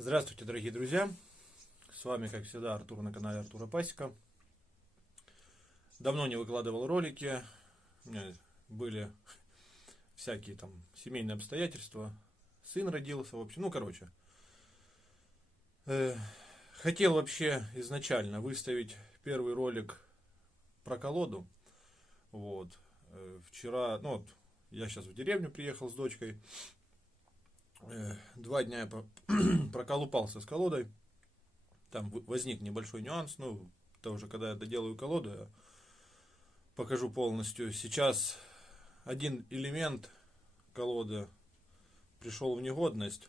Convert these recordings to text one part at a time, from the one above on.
Здравствуйте, дорогие друзья! С вами, как всегда, Артур на канале Артура Пасека. Давно не выкладывал ролики. У меня были всякие там семейные обстоятельства. Сын родился, в общем. Хотел вообще изначально выставить первый ролик про колоду. Вчера, я сейчас в деревню приехал с дочкой. 2 дня я проколупался с колодой. Там возник небольшой нюанс. Это уже когда я доделаю колоду, я покажу полностью. Сейчас один элемент колоды пришел в негодность.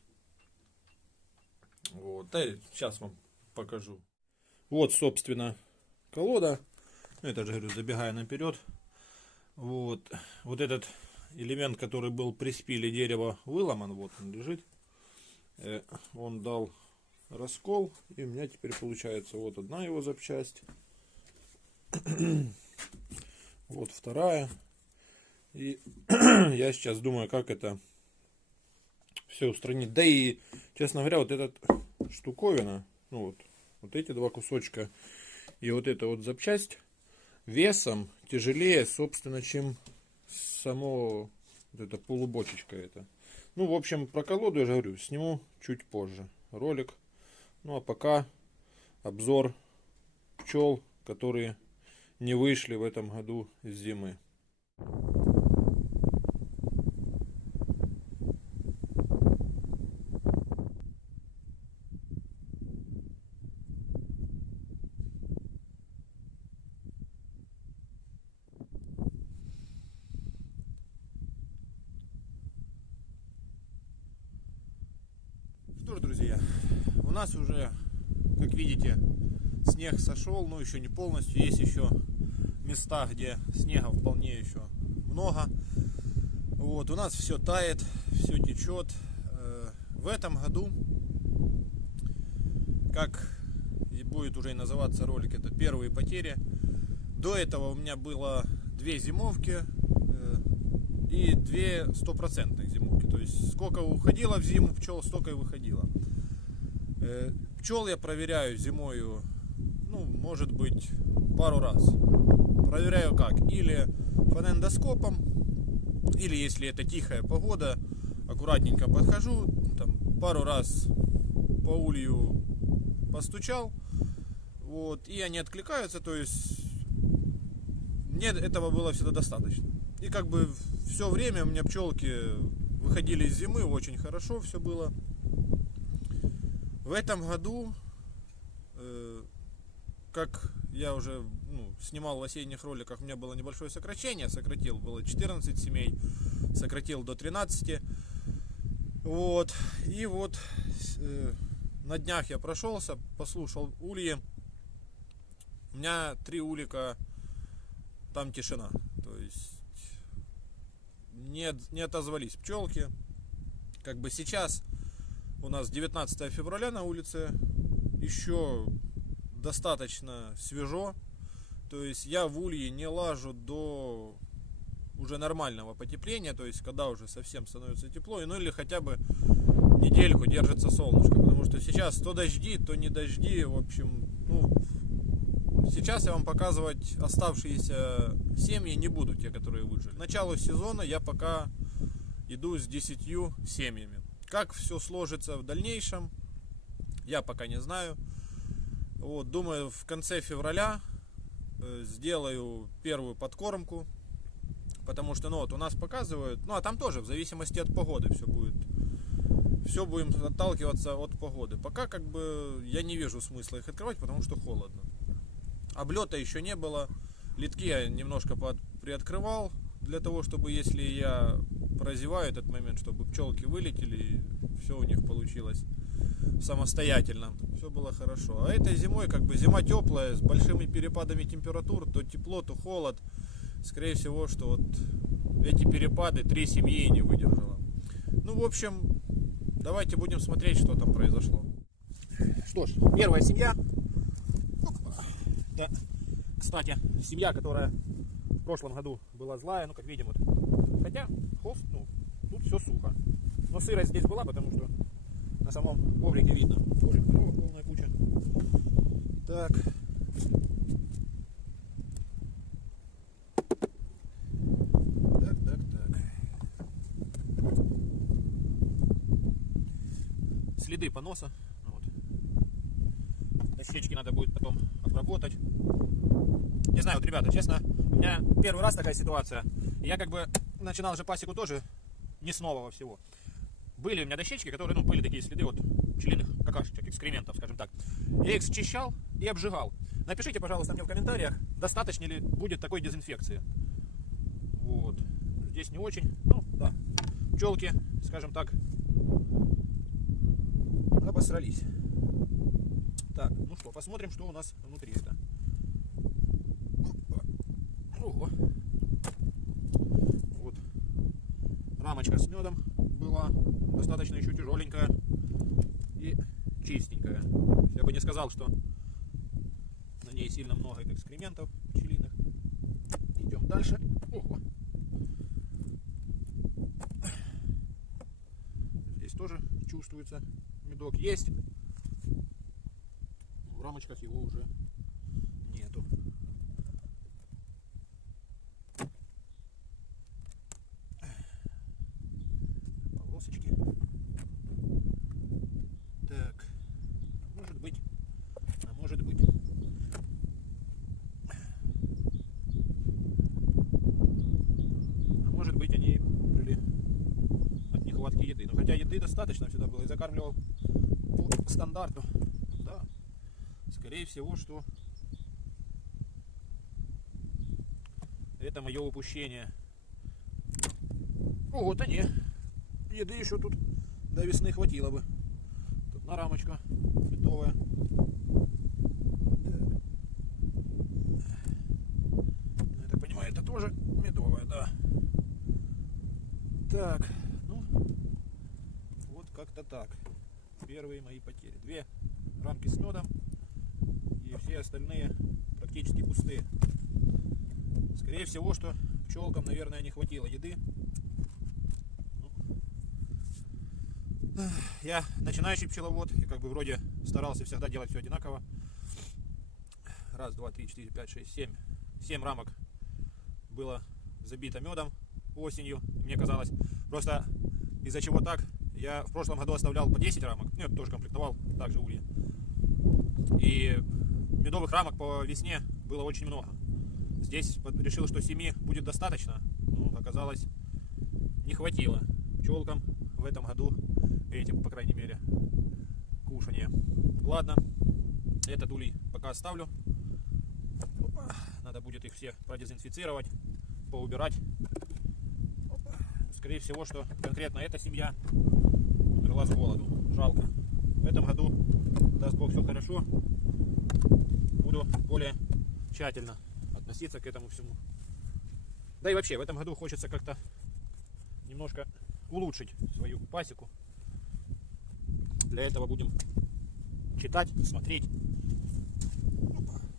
Сейчас вам покажу. Собственно, колода. Это же, говорю, забегая наперед. Вот этот элемент, который был при спиле дерева выломан, вот он лежит. Он дал раскол, и у меня теперь получается вот одна его запчасть, вот вторая. И я сейчас думаю, как это все устранить. Да и, честно говоря, вот эта штуковина, вот эти 2 кусочка и вот эта вот запчасть весом тяжелее, собственно, чем само вот эта полубочечка эта. В общем, про колоду я же говорю, сниму чуть позже ролик. А пока обзор пчел, которые не вышли в этом году из зимы. Что ж, друзья, у нас уже, как видите, снег сошел, но еще не полностью. Есть еще места, где снега вполне еще много. У нас все тает, все течет. В этом году, как будет уже и называться ролик, это первые потери. До этого у меня было 2 зимовки и 2 стопроцентных зимовки. То есть сколько уходило в зиму пчел, столько и выходило. Пчел я проверяю зимою, может быть, пару раз. Проверяю как? Или фонендоскопом, или если это тихая погода, аккуратненько подхожу, пару раз по улью постучал, и они откликаются, то есть мне этого было всегда достаточно. И все время у меня пчелки выходили из зимы, очень хорошо все было. В этом году, как я уже снимал в осенних роликах, у меня было небольшое сокращение. Сократил, было 14 семей, сократил до 13. И на днях я прошелся, послушал ульи. У меня 3 улика, там тишина. То есть не отозвались пчелки. Сейчас у нас 19 февраля на улице, еще достаточно свежо. То есть я в улье не лажу до уже нормального потепления, то есть когда уже совсем становится тепло, или хотя бы недельку держится солнышко, потому что сейчас то дожди, то не дожди. В общем, сейчас я вам показывать оставшиеся семьи не буду, те, которые выжили. К началу сезона я пока иду с 10 семьями. Как все сложится в дальнейшем, я пока не знаю. Думаю, в конце февраля сделаю первую подкормку, потому что у нас показывают, а там тоже в зависимости от погоды все будет. Все будем отталкиваться от погоды. Пока я не вижу смысла их открывать, потому что холодно. Облета еще не было. Литки я немножко приоткрывал, для того, чтобы, если я прозеваю этот момент, чтобы пчелки вылетели, и все у них получилось самостоятельно. Все было хорошо. А этой зимой, зима теплая, с большими перепадами температур, то тепло, то холод. Скорее всего, что эти перепады 3 семьи не выдержало. В общем, давайте будем смотреть, что там произошло. Что ж, первая семья. Да, кстати, семья, которая в прошлом году была злая, как видим, хотя холст, тут все сухо. Но сырость здесь была, потому что на самом коврике видно. Тоже коровок полная куча. Так. Следы поноса. Вот. Дощечки надо будет потом обработать. Не знаю, вот, ребята, честно, у меня первый раз такая ситуация. Я как бы начинал же пасеку тоже не с нового всего. Были у меня дощечки, которые, ну, были такие следы вот пчелиных какашечек, экскрементов, скажем так. Я их счищал и обжигал. Напишите, пожалуйста, мне в комментариях, достаточно ли будет такой дезинфекции. Вот. Здесь не очень. Ну, да. Пчелки, скажем так, обосрались. Так, ну что, посмотрим, что у нас внутри это. Ого. Вот. Рамочка с медом была достаточно еще тяжеленькая и чистенькая. Я бы не сказал, что на ней сильно много экскрементов пчелиных. Идем дальше. Ого. Здесь тоже чувствуется медок есть. В рамочках его уже нету. Полосочки. Так, может быть, а может быть. А может быть, они были от нехватки еды. Но хотя еды достаточно всегда было и закармливал по стандарту. Да. Скорее всего, что это мое упущение. О, вот они. Еды еще тут до весны хватило бы. Тут на рамочка медовая. Я так понимаю, это тоже медовая, да. Так, ну, вот как-то так. Первые мои потери. 2 рамки с медом. И все остальные практически пустые. Скорее всего, что пчелкам, наверное, не хватило еды. Я начинающий пчеловод, и как бы вроде старался всегда делать все одинаково. Раз, два, три, четыре, пять, шесть, 7 рамок было забито медом осенью. Мне казалось, просто из-за чего так. Я в прошлом году оставлял по 10 рамок, ну, я тоже комплектовал, также ульи. И медовых рамок по весне было очень много. Здесь решил, что 7 будет достаточно. Ну, оказалось, не хватило пчелкам в этом году, этим, по крайней мере, кушания. Ладно, этот улей пока оставлю. Опа. Надо будет их все продезинфицировать, поубирать. Опа. Скорее всего, что конкретно эта семья умерла с голоду. Жалко. В этом году, даст Бог, все хорошо. Буду более тщательно относиться к этому всему. Да и вообще, в этом году хочется как-то немножко улучшить свою пасеку. Для этого будем читать, смотреть.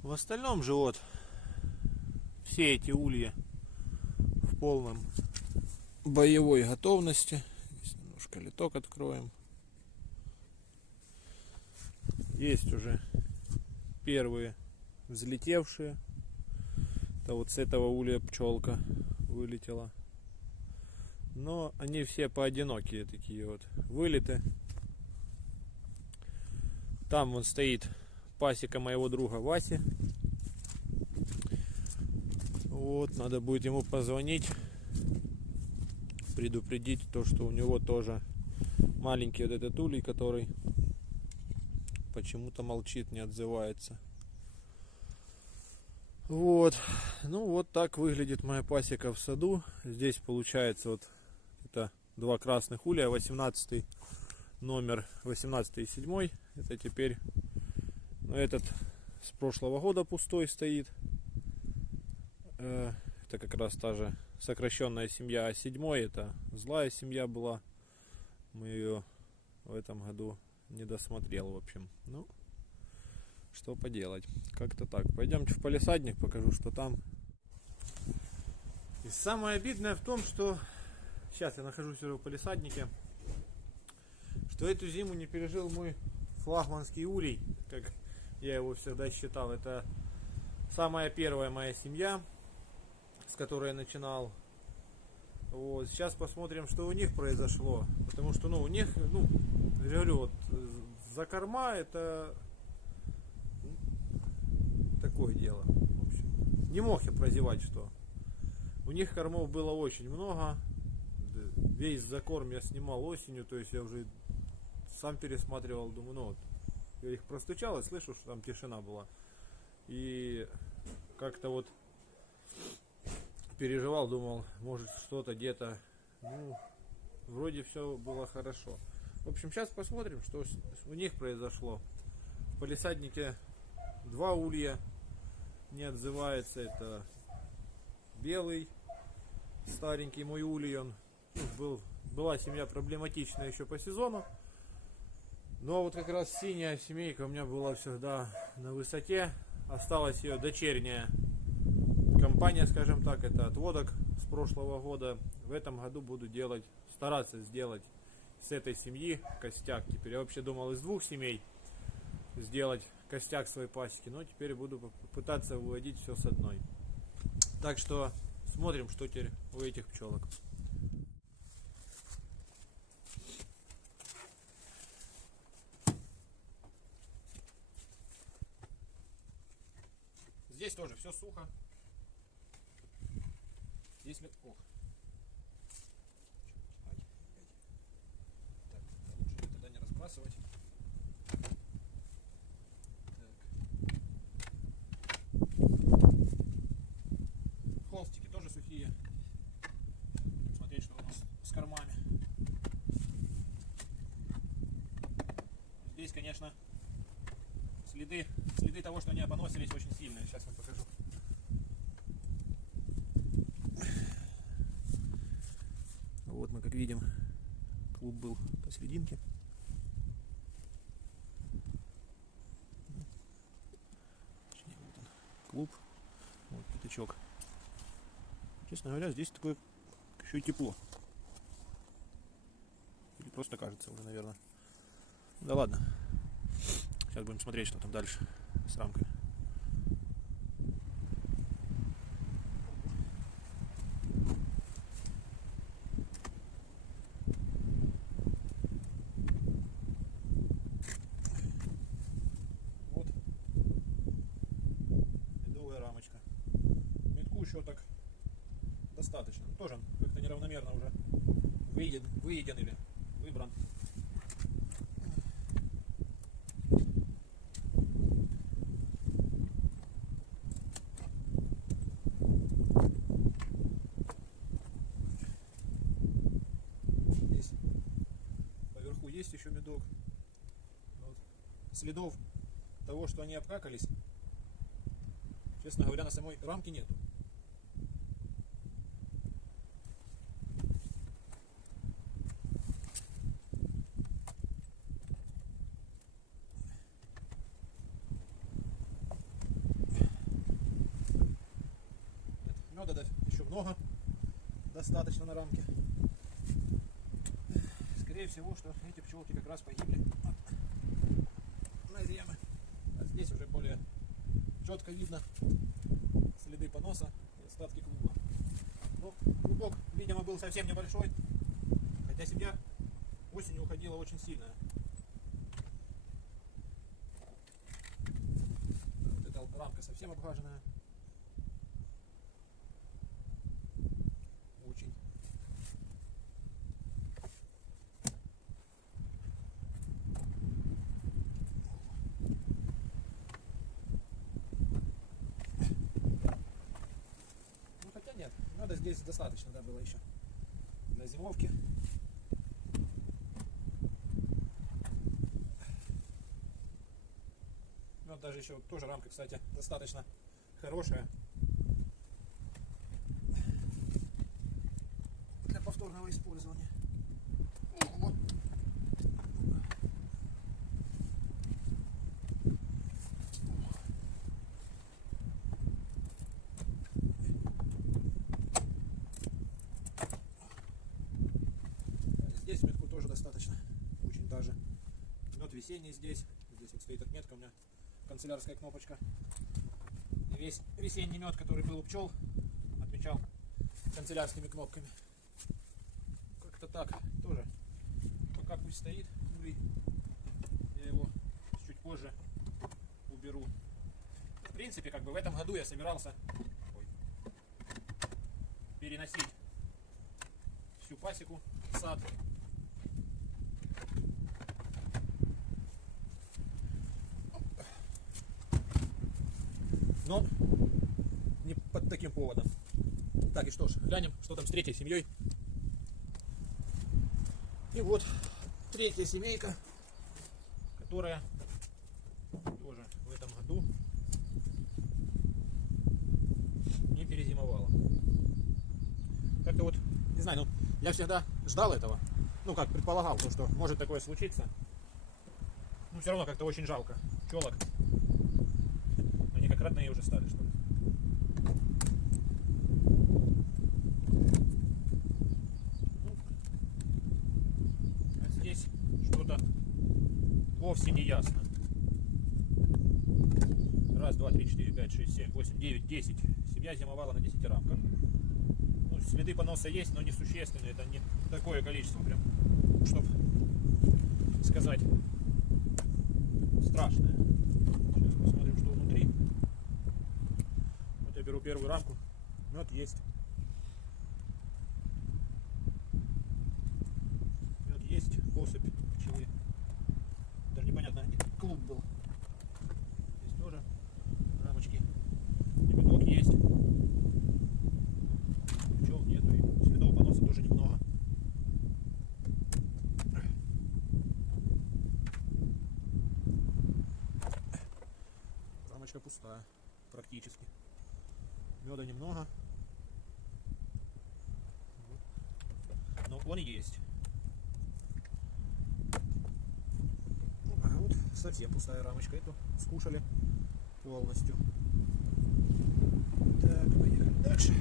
В остальном же вот все эти ульи в полном боевой готовности. Здесь немножко литок откроем. Есть уже первые взлетевшие. Это вот с этого улья пчелка вылетела. Но они все поодинокие такие вот вылеты. Там вон стоит пасека моего друга Васи. Вот, надо будет ему позвонить, предупредить то, что у него тоже маленький вот этот улей, который почему-то молчит, не отзывается. Вот, ну вот так выглядит моя пасека в саду. Здесь получается вот это 2 красных улья, 18 номер, 18 и 7. Это теперь, ну, этот с прошлого года пустой стоит. Это как раз та же сокращенная семья, а 7 это злая семья была. Мы ее в этом году не досмотрел, в общем. Ну, что поделать, как-то так. Пойдемте в палисадник, покажу, что там. И самое обидное в том, что сейчас я нахожусь уже в палисаднике, то эту зиму не пережил мой флагманский улей, как я его всегда считал. Это самая первая моя семья, с которой я начинал. Вот. Сейчас посмотрим, что у них произошло. Потому что, у них, я говорю, вот, закорма это такое дело. В общем, не мог я прозевать, что у них кормов было очень много. Весь закорм я снимал осенью, то есть я уже сам пересматривал, думаю, я их простучал и слышу, что там тишина была. И как-то вот переживал, думал, может что-то где-то, вроде все было хорошо. В общем, сейчас посмотрим, что у них произошло. В палисаднике 2 улья не отзывается. Это белый, старенький мой улей, он была семья проблематичная еще по сезону. Но вот как раз синяя семейка у меня была всегда на высоте. Осталась ее дочерняя компания, скажем так, это отводок с прошлого года. В этом году буду стараться сделать с этой семьи костяк. Теперь я вообще думал из 2 семей сделать костяк своей пасеки, но теперь буду пытаться выводить все с одной. Так что смотрим, что теперь у этих пчелок. Здесь тоже все сухо. Здесь легко. Так, лучше тогда не разбрасывать. Холстики тоже сухие. Будем смотреть, что у нас с кормами. Здесь, конечно, следы того, что они обоносились, очень сильные. Сейчас вам покажу. Вот мы, как видим, клуб был посерединке. Точнее, вот он, клуб, вот пятачок. Честно говоря, здесь такое еще и тепло. Или просто кажется уже, наверное. Да ладно. Сейчас будем смотреть, что там дальше с рамками. Вот медовая рамочка. Метку еще так достаточно. Тоже как-то неравномерно уже выеден или выбран. Здесь поверху есть еще медок. Вот. Следов того, что они обкакались, честно говоря, на самой рамке нету. Меда еще много, достаточно на рамке. Скорее всего, что эти пчелки как раз погибли на ремы. А здесь уже более четко видно следы поноса и остатки клуба. Ну, клубок, видимо, был совсем небольшой, хотя семья осенью уходила очень сильная. Вот эта рамка совсем обгаженная. Очень. Ну хотя нет, надо здесь достаточно, да, было еще для зимовки. Ну, даже еще тоже рамка, кстати, достаточно хорошая для повторного использования. Здесь метку тоже достаточно, очень даже. весенний здесь. Здесь вот стоит отметка у меня, канцелярская кнопочка. И весь весенний мед, который был у пчел, отмечал канцелярскими кнопками. Как-то так тоже. Пока пусть стоит. Я его чуть позже уберу. В принципе, как бы в этом году я собирался переносить всю пасеку в сад. Но не под таким поводом. Так, и что ж, глянем, что там с третьей семьей. И вот третья семейка, которая тоже в этом году не перезимовала. Как-то вот, не знаю, ну, я всегда ждал этого. Ну, как предполагал, то, что может такое случиться. Но все равно как-то очень жалко пчелок. Они как родные уже стали, что ли. Ну, а здесь что-то вовсе не ясно. Раз, два, три, четыре, пять, шесть, семь, восемь, девять, 10. Семья зимовала на 10 рамках. Ну, следы поноса есть, но несущественные. Это не такое количество прям, чтобы сказать, страшное. Сейчас посмотрим, что внутри. Вот я беру первую рамку. Мед есть. Мед есть, особь пчелы. Даже непонятно, где клуб был. Здесь тоже рамочки. Небыток есть. Пчел нету. И следов поноса тоже немного. Рамочка пустая. Практически. Меда немного. Но он есть. А вот совсем пустая рамочка. Эту скушали полностью. Так, поехали дальше.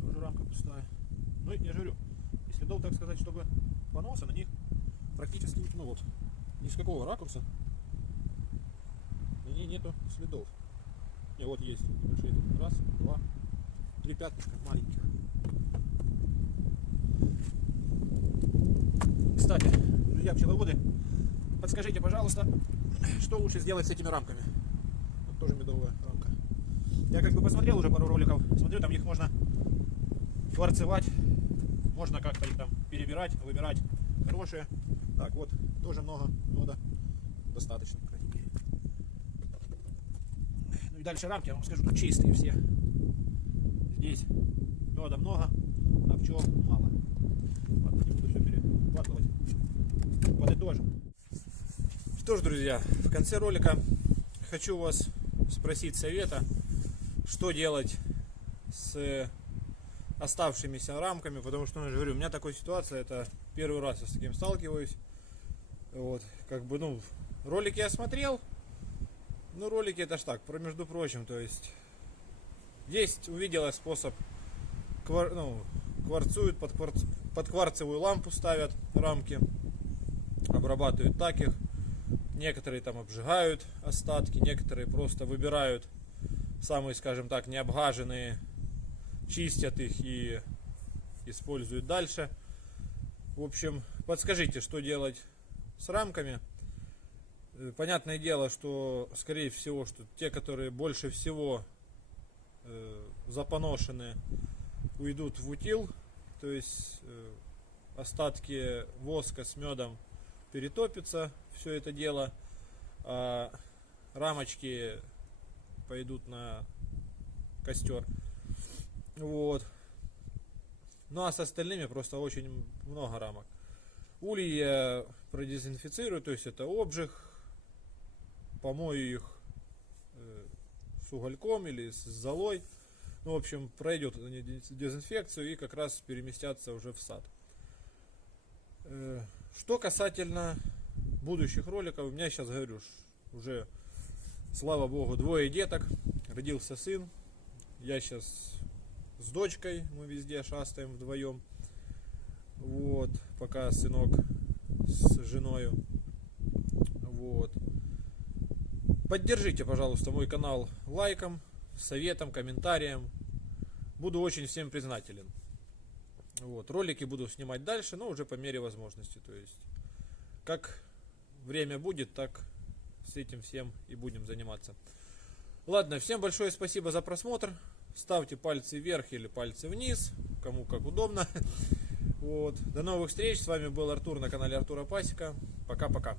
Тоже рамка пустая. Ну, я же говорю, и следов, так сказать, чтобы поноса на них практически, ну вот, ни с какого ракурса на ней нету следов. Не, вот есть небольшие. Раз, два, три пятнышка маленьких. Кстати, друзья пчеловоды, подскажите, пожалуйста, что лучше сделать с этими рамками. Вот тоже медовая рамка. Я как бы посмотрел уже пару роликов, смотрю, там их можно кварцевать, можно как-то их там перебирать, выбирать хорошие. Так, вот, тоже много меда, достаточно, по крайней мере. Ну и дальше рамки, я вам скажу, тут чистые все. Здесь меда много, а пчел мало. Ладно, не буду все перехватывать. Подытожим. Что ж, друзья, в конце ролика хочу вас спросить совета, что делать с оставшимися рамками, потому что, ну, я же говорю, у меня такая ситуация, это первый раз я с таким сталкиваюсь. Вот, как бы, ну, ролики я смотрел, но ролики это ж так, между прочим, то есть, увидела способ, кварцуют, под кварцевую лампу ставят рамки, обрабатывают так их, некоторые там обжигают остатки, некоторые просто выбирают самые, скажем так, необгаженные, чистят их и используют дальше. В общем, подскажите, что делать с рамками. Понятное дело, что скорее всего, что те, которые больше всего запоношены, уйдут в утил, то есть остатки воска с медом перетопится все это дело, а рамочки пойдут на костер. Вот. Ну а с остальными просто очень много рамок. Ульи я продезинфицирую, то есть это обжиг, помою их с угольком или с золой. Ну, в общем, пройдет дезинфекцию и как раз переместятся уже в сад. Что касательно будущих роликов, у меня сейчас, говорю, уже, слава богу, 2 деток, родился сын, Я сейчас с дочкой, мы везде шастаем вдвоем. Вот, пока сынок с женою. Вот. Поддержите, пожалуйста, мой канал лайком, советом, комментарием. Буду очень всем признателен. Вот. Ролики буду снимать дальше, но уже по мере возможности. То есть, как время будет, так с этим всем и будем заниматься. Ладно, всем большое спасибо за просмотр. Ставьте пальцы вверх или пальцы вниз, кому как удобно. Вот. До новых встреч. С вами был Артур на канале Артура Пасека. Пока-пока.